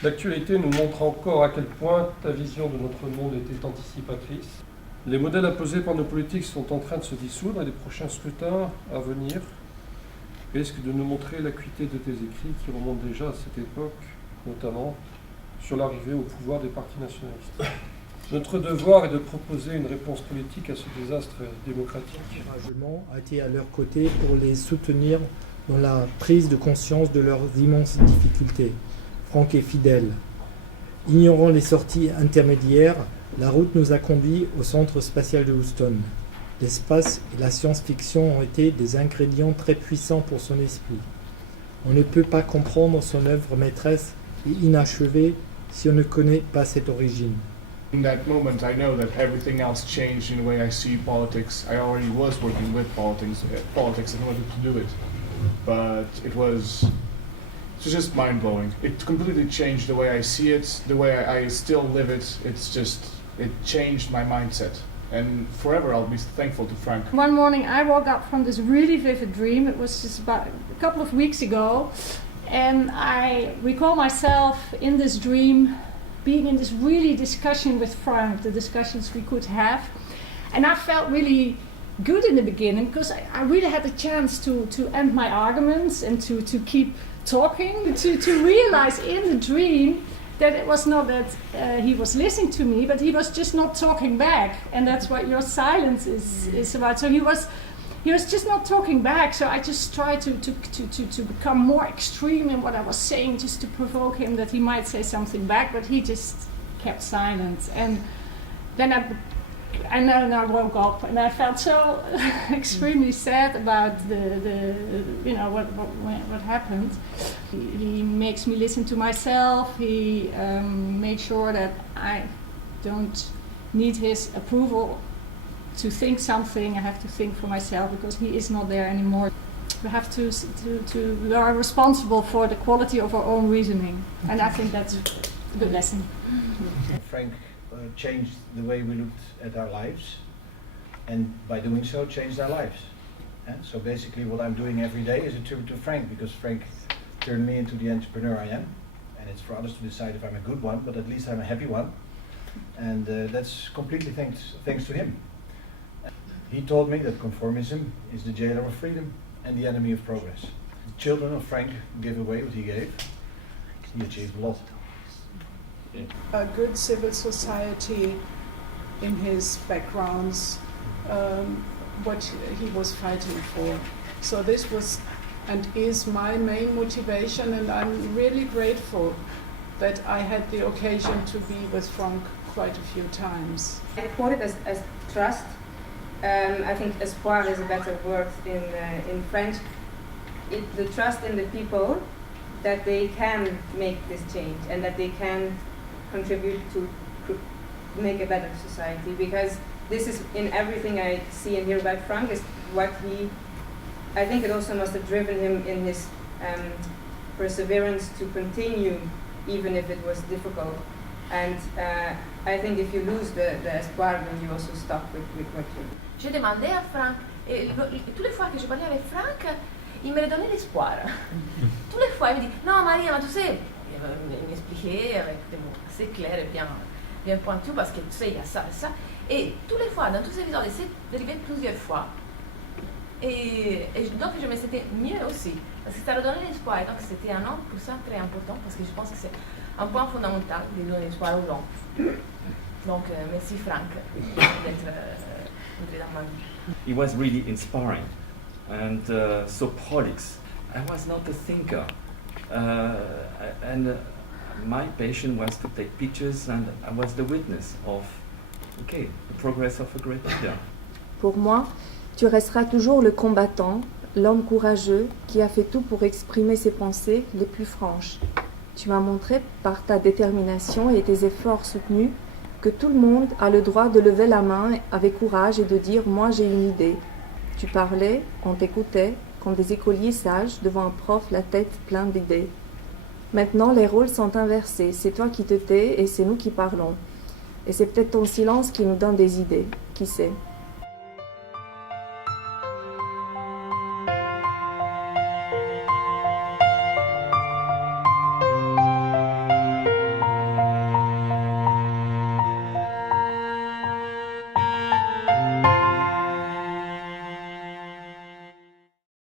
L'actualité nous montre encore à quel point ta vision de notre monde était anticipatrice. Les modèles imposés par nos politiques sont en train de se dissoudre et les prochains scrutins à venir risquent de nous montrer l'acuité de tes écrits qui remontent déjà à cette époque, notamment sur l'arrivée au pouvoir des partis nationalistes. Notre devoir est de proposer une réponse politique à ce désastre démocratique. L'encouragement a été à leur côté pour les soutenir dans la prise de conscience de leurs immenses difficultés. Franck est fidèle. Ignorant les sorties intermédiaires, la route nous a conduits au centre spatial de Houston. L'espace et la science-fiction ont été des ingrédients très puissants pour son esprit. On ne peut pas comprendre son œuvre maîtresse et inachevée si on ne connaît pas cette origine. In that moment, I know that everything else changed in the way I see politics. I already was working with politics and wanted to do it, but it was just mind-blowing. It completely changed the way I see it, the way I still live it. It changed my mindset. And forever I'll be thankful to Frank. One morning I woke up from this really vivid dream. It was just about a couple of weeks ago. And I recall myself in this dream being in this really discussion with Frank, the discussions we could have. And I felt really good in the beginning because I really had the chance to end my arguments and to keep talking, to realize in the dream that it was not that he was listening to me, but he was just not talking back. And that's what your silence is about. So he was just not talking back. So I just tried to become more extreme in what I was saying, just to provoke him that he might say something back, but he just kept silent. And then I woke up and I felt so extremely sad about the what happened. He makes me listen to myself. He makes sure that I don't need his approval to think something. I have to think for myself because he is not there anymore. We have we are responsible for the quality of our own reasoning, and I think that's a good lesson. Frank changed the way we looked at our lives, and by doing so changed our lives. And so basically what I'm doing every day is a tribute to Frank, because Frank turned me into the entrepreneur I am, and it's for others to decide if I'm a good one, but at least I'm a happy one, and that's completely thanks to him. He taught me that conformism is the jailer of freedom and the enemy of progress. The children of Frank gave away what he gave. He achieved a lot. A good civil society in his backgrounds, what he was fighting for. So this was and is my main motivation, and I'm really grateful that I had the occasion to be with Frank quite a few times. I quote it as trust. I think espoir is a better word in French. The trust in the people that they can make this change and that they can contribute to make a better society, because this is in everything I see and hear about Frank is what I think it also must have driven him in his perseverance to continue even if it was difficult. And I think if you lose the espoir, then you also stop with what you. J'ai demandé à Frank, et toutes les fois que je parlais avec Frank, il me redonnait l'espoir. Toutes les fois, il me dit, non Maria, mais tu sais, il m'expliquait avec des mots assez clairs et bien pointus, parce que tu sais, il y a ça et ça. Et toutes les fois, dans tous ces épisodes, c'est arrivé plusieurs fois. Et donc je me sentais mieux aussi, parce que ça redonnait l'espoir. Et donc c'était un an pour ça très important, parce que je pense que c'est un point fondamental de donner l'espoir aux gens. Donc merci Frank d'être dans ma vie. It was really inspiring and so prolix. I was not a thinker, and my passion was to take pictures, and I was the witness of the progress of a great leader. Pour moi, tu resteras toujours le combattant, l'homme courageux qui a fait tout pour exprimer ses pensées les plus franches. Tu m'as montré par ta détermination et tes efforts soutenus que tout le monde a le droit de lever la main avec courage et de dire « moi j'ai une idée ». Tu parlais, on t'écoutait, comme des écoliers sages devant un prof la tête pleine d'idées. Maintenant les rôles sont inversés, c'est toi qui te tais et c'est nous qui parlons. Et c'est peut-être ton silence qui nous donne des idées, qui sait.